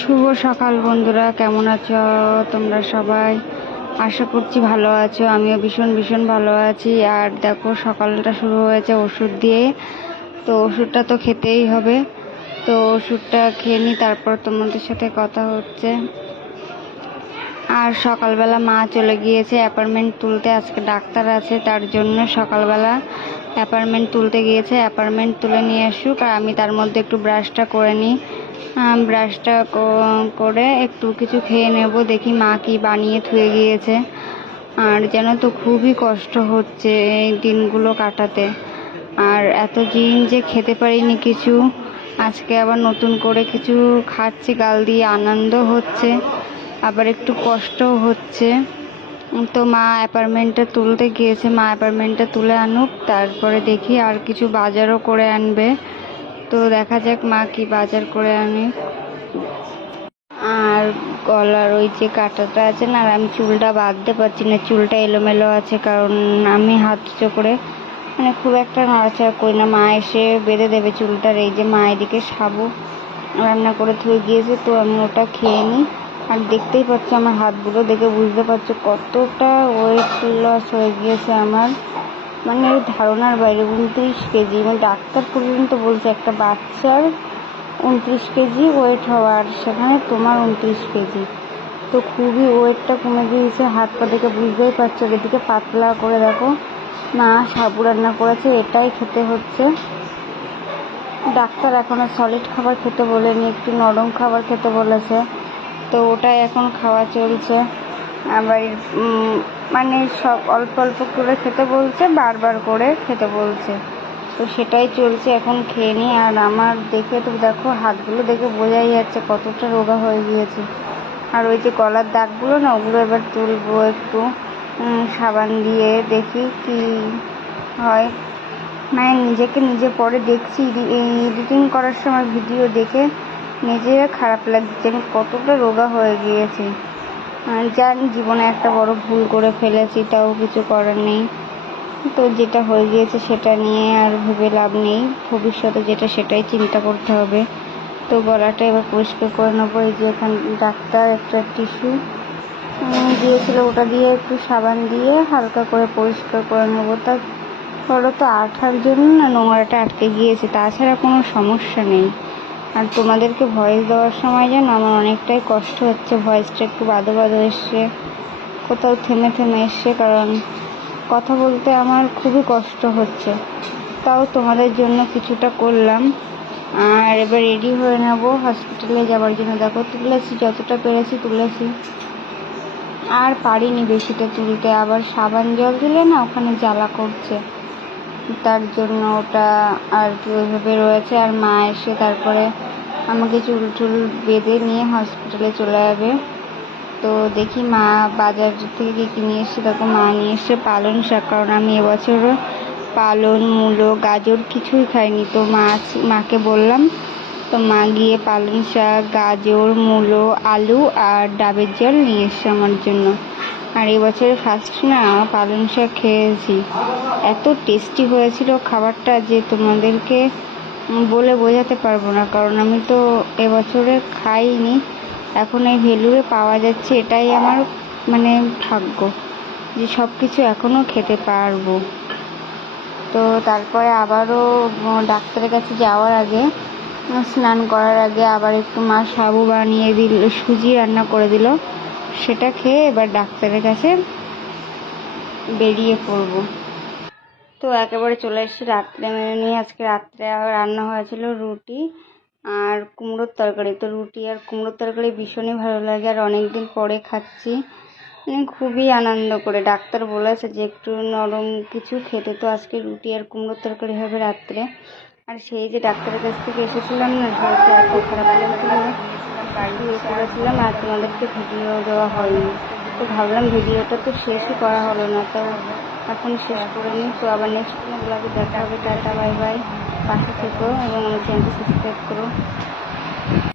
শুভ সকাল বন্ধুরা, কেমন আছো তোমরা সবাই? আশা করছি ভালো আছো, আমিও ভীষণ ভীষণ ভালো আছি। আর দেখো, সকালটা শুরু হয়েছে ওষুধ দিয়ে, তো ওষুধটা তো খেতেই হবে। তো ওষুধটা খেয়ে নিই, তারপর তোমাদের সাথে কথা হচ্ছে। আর সকালবেলা মা চলে গিয়েছে অ্যাপার্টমেন্ট তুলতে, আজকে ডাক্তার আছে, তার জন্য সকালবেলা অ্যাপার্টমেন্ট তুলতে গিয়েছে। অ্যাপার্টমেন্ট তুলে নিয়ে আসুক, আর আমি তার মধ্যে একটু ব্রাশটা করে নিই। ব্রাশটা করে একটু কিছু খেয়ে নেব। দেখি মা কি বানিয়ে থুয়ে গিয়েছে। আর যেন তো খুবই কষ্ট হচ্ছে এই দিনগুলো কাটাতে। আর এত দিন যে খেতে পারিনি কিছু, আজকে আবার নতুন করে কিছু খাচ্ছি, গাল দিয়ে আনন্দ হচ্ছে, আবার একটু কষ্টও হচ্ছে। তো মা অ্যাপার্টমেন্টটা তুলতে গিয়েছে, মা অ্যাপার্টমেন্টটা তুলে আনুক, তারপরে দেখি আর কিছু বাজারও করে আনবে। তো দেখা যাক মা কি বাজার করে আনে। আর গলার ওই যে কাঁটাটা আছে না, আর আমি চুলটা বাঁধতে পারছি না, চুলটা এলোমেলো আছে কারণ আমি হাত উঁচু করে মানে খুব একটা নড়াচড়া করি না। মা এসে বেঁধে দেবে চুলটার, এই যে মা এদিকে সাবু রান্না করে থুয়ে গিয়েছে, তো আমি ওটা খেয়ে নিই। আর দেখতেই পাচ্ছি আমার হাতগুলো, দেখে বুঝতে পারছ কতটা ওয়েট লস হয়ে গিয়েছে আমার। মানে ধারণার বাইরে উনত্রিশ কেজি মানে ডাক্তার পর্যন্ত বলছে একটা বাচ্চার উনত্রিশ কেজি ওয়েট হওয়ার সেখানে তোমার উনত্রিশ কেজি। তো খুবই ওয়েটটা কমে গিয়েছে, হাত পা দেখে বুঝতেই পারছ, এদিকে পাতলা করে দেখো। না, সাবু রান্না করেছে, এটাই খেতে হচ্ছে। ডাক্তার এখনও সলিড খাবার খেতে বলেনি, একটু নরম খাবার খেতে বলেছে। তো ওটাই এখন খাওয়া চলছে। আবার মানে সব অল্প অল্প করে খেতে বলছে, বারবার করে খেতে বলছে। তো সেটাই চলছে, এখন খেয়ে নিই আর আমার দেখে তো দেখো, হাতগুলো দেখে বোঝাই যাচ্ছে কতটা রোগা হয়ে গিয়েছে। আর ওই যে গলার দাগগুলো না, ওগুলো এবার তুলবো একটু। সাবান দিয়ে দেখি কি হয়। মানে নিজেকে নিজে পরে দেখছি এডিটিং করার সময় ভিডিও দেখে নিজের খারাপ লাগছে আমি কতটা রোগা হয়ে গিয়েছি। জানি জীবনে একটা বড় ভুল করে ফেলেছি তাও কিছু করার নেই। তো যেটা হয়ে গিয়েছে সেটা নিয়ে আর ভেবে লাভ নেই। ভবিষ্যতে যেটা সেটাই চিন্তা করতে হবে। তো গলাটা এবার পরিষ্কার করে নেব। এই যে এখানে ডাক্তার একটা টিস্যু। দিয়েছিল ওটা দিয়ে একটু সাবান দিয়ে হালকা করে পরিষ্কার করে নেব। তা তো আঠার জন্য না নোংরাটা আটকে গিয়েছে, তাছাড়া কোনো সমস্যা নেই। আর তোমাদেরকে ভয়েস দেওয়ার সময় যেন আমার অনেকটাই কষ্ট হচ্ছে ভয়েসটা একটু বাদো বাদো এসছে। কোথাও থেমে থেমে এসছে, কারণ কথা বলতে আমার খুবই কষ্ট হচ্ছে। তাও তোমাদের জন্য কিছুটা করলাম। আর এবার রেডি হয়ে নেব হসপিটালে যাওয়ার জন্য। দেখো তুলেছি যতটা পেরেছি তুলেছি আর পারিনি বেশিটা তুলতে। আবার সাবান জল দিলে না ওখানে জ্বালা করছে। তার জন্য ওটা আর কি ওইভাবে রয়েছে। আর মা এসে তারপরে আমাকে চুল টুল বেঁধে নিয়ে হসপিটালে চলে যাবে। তো দেখি মা বাজার থেকে কী কী নিয়ে এসছে। দেখো, মা নিয়ে এসছে পালং শাক। কারণ আমি এবছর পালং, মূলো, গাজর কিছুই খাইনি। তো মা মাকে বললাম, তো মা গিয়ে পালং শাক, গাজর, মূলো, আলু আর ডাবের জল নিয়ে এসছে আমার জন্য। আর এবছর ফার্স্ট না পালং শাক খেয়েছি। এত টেস্টি হয়েছিল খাবারটা যে তোমাদেরকে বলে বোঝাতে পারব না, কারণ আমি তো এবছরে খাইনি। এখন এই ভেলুরে পাওয়া যাচ্ছে, এটাই আমার মানে ভাগ্য যে সব কিছু এখনও খেতে পারব। তো তারপরে আবারও ডাক্তারের কাছে যাওয়ার আগে, স্নান করার আগে আবার একটু মা সাবু বানিয়ে দিল, সুজি রান্না করে দিল। সেটা খেয়ে এবার ডাক্তারের কাছে বেরিয়ে পড়ব। তো একেবারে চলে এসেছি রাত্রে, মেনে নিয়ে আজকে রাত্রে রান্না হয়েছিল রুটি আর কুমড়োর তরকারি। তো রুটি আর কুমড়োর তরকারি ভীষণই ভালো লাগে আর অনেক দিন পরে খাচ্ছি। মানে খুবই আনন্দ করে। ডাক্তার বলেছে যে একটু নরম কিছু খেতে। তো আজকে রুটি আর কুমড়োর তরকারি হবে রাত্রে। আর সেই যে ডাক্তারের কাছ থেকে এসেছিলাম না খারাপ বাড়ি করেছিলাম আর তোমাদেরকে ভিডিও দেওয়া হয়নি। তো ভাবলাম ভিডিওটা তো শেষই করা হলো না, তো এখন শেষ করে নিই। তো আবার নেক্সট কোনো ব্লগে দেখা হবে। টাটা বাই বাই পাশে থেকো এবং আমার চ্যানেলটি সাবস্ক্রাইব করো।